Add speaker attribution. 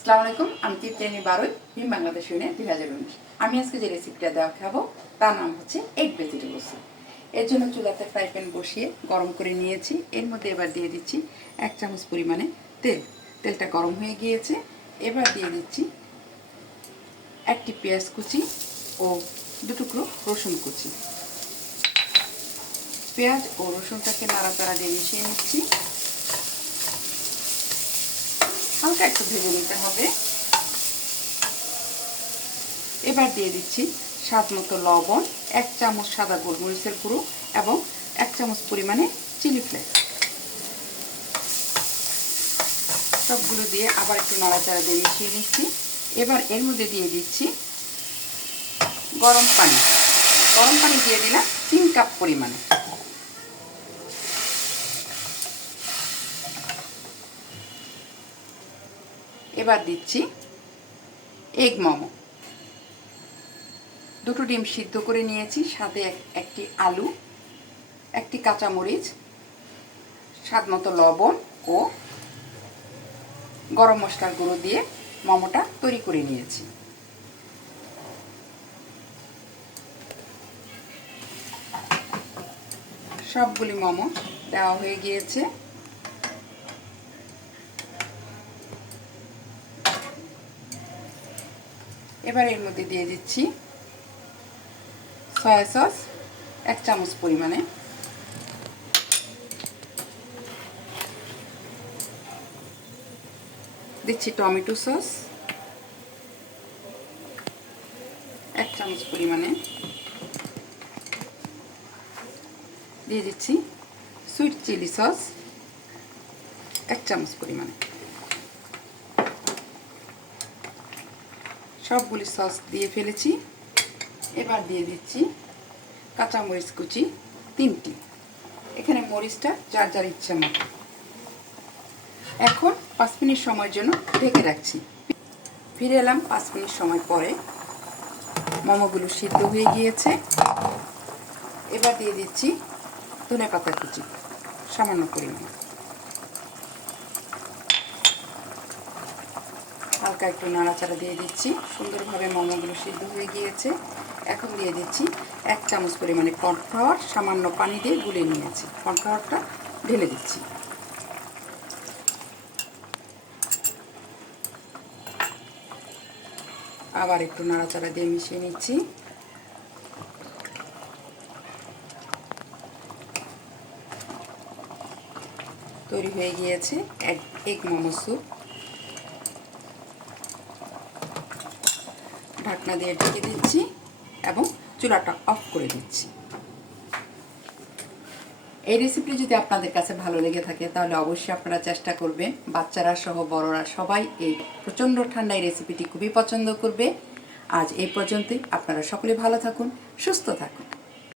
Speaker 1: আসসালামু আলাইকুম, আমি তৃপ্তিয়ানি বারোই, ভিম বাংলাদেশ ইউনিয়ন দুই হাজার উনিশ। আমি আজকে যে রেসিপিটা দেওয়া খাব তার নাম হচ্ছে এগ ভেজিটেবল স্যুপ এর জন্য চুলাতে ফ্রাই প্যান বসিয়ে গরম করে নিয়েছি। এর মধ্যে এবার দিয়ে দিচ্ছি এক চামচ পরিমাণে তেল। তেলটা গরম হয়ে গিয়েছে। এবার দিয়ে দিচ্ছি একটি পেঁয়াজ কুচি ও দু টুকরো রসুন কুচি। পেঁয়াজ ও রসুনটাকে নাড়াচাড়া দিয়ে মিশিয়ে নিচ্ছি। হালকা একটু ভেজে নিতে হবে। এবার দিয়ে দিচ্ছি স্বাদ মতো লবণ, এক চামচ সাদা গোলমরিচের গুঁড়ো এবং এক চামচ পরিমাণে চিলি ফ্লেক্স। সবগুলো দিয়ে আবার একটু নাড়াচাড়া দিয়ে মিশিয়ে নিচ্ছি। এবার এর মধ্যে দিয়ে দিচ্ছি গরম পানি। গরম পানি দিয়ে দিলাম তিন কাপ পরিমাণে। এবার দিচ্ছি এগ মোমো দুটো ডিম সিদ্ধ করে নিয়েছি, সাথে একটি আলু, একটি কাঁচামরিচ, স্বাদ মতো লবণ ও গরম মশলার গুঁড়ো দিয়ে মোমোটা তৈরি করে নিয়েছি। সবগুলি মোমো দেওয়া হয়ে গিয়েছে। এবার এর মধ্যে দিয়ে দিচ্ছি সয়া সস এক চামচ পরিমাণে। দিচ্ছি টমেটো সস এক চামচ পরিমাণে। দিয়ে দিচ্ছি সুইট চিলি সস এক চামচ পরিমাণে। সবগুলি সস দিয়ে ফেলেছি। এবার দিয়ে দিচ্ছি কাঁচামরিচ কুচি তিনটি। এখানে মরিচটা যার যার ইচ্ছা মতো। এখন পাঁচ মিনিট সময়ের জন্য ঢেকে রাখছি। ফিরে এলাম পাঁচ মিনিট সময় পরে। মোমোগুলো সিদ্ধ হয়ে গিয়েছে। এবার দিয়ে দিচ্ছি ধনে পাতা কুচি, সামান্য পরিমাণে। হালকা একটু নাড়াচাড়া দিয়ে দিচ্ছি। সুন্দরভাবে মোমোগুলো সিদ্ধ হয়ে গিয়েছে। এখন দিয়ে দিচ্ছি এক চামচ পরিমাণে কর্নফ্লাওয়ার, সামান্য পানি দিয়ে গুলে নিয়েছি। কর্নফ্লাওয়ারটা ঢেলে দিচ্ছি। আবার একটু নাড়াচাড়া দিয়ে মিশিয়ে নিচ্ছি। তৈরি হয়ে গিয়েছে এগ মোমো স্যুপ। ঢাকনা দিয়ে ঢেকে দিচ্ছি এবং চুলাটা অফ করে দিচ্ছি। এই রেসিপি যদি আপনাদের কাছে ভালো লেগে থাকে, তাহলে অবশ্যই আপনারা চেষ্টা করবেন, বাচ্চারা সহ বড়রা সবাই এই প্রচণ্ড ঠান্ডা এই রেসিপিটি খুবই পছন্দ করবে। আজ এই পর্যন্তই, আপনারা সকলে ভালো থাকুন, সুস্থ থাকুন।